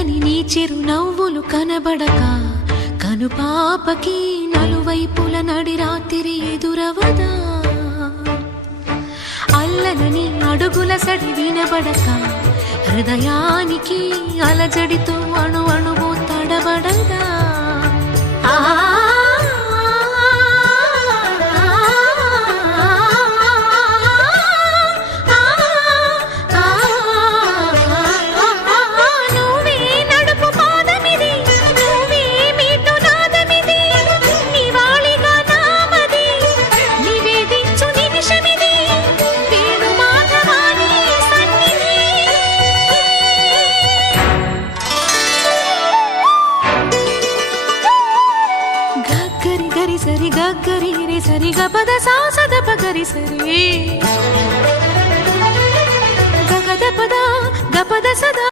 చల్లని నీ చిరునవ్వులు కనబడక కనుపాపకి నలువైపుల నడి రాత్రి ఎదురవదా అల్లలని అడుగుల సడి వినబడక హృదయానికి అలజడితో అణు అణువు తడబడదా గరి సరి గరి రే సరి గపద సా సద పగరి సరి గగద పద గపద సద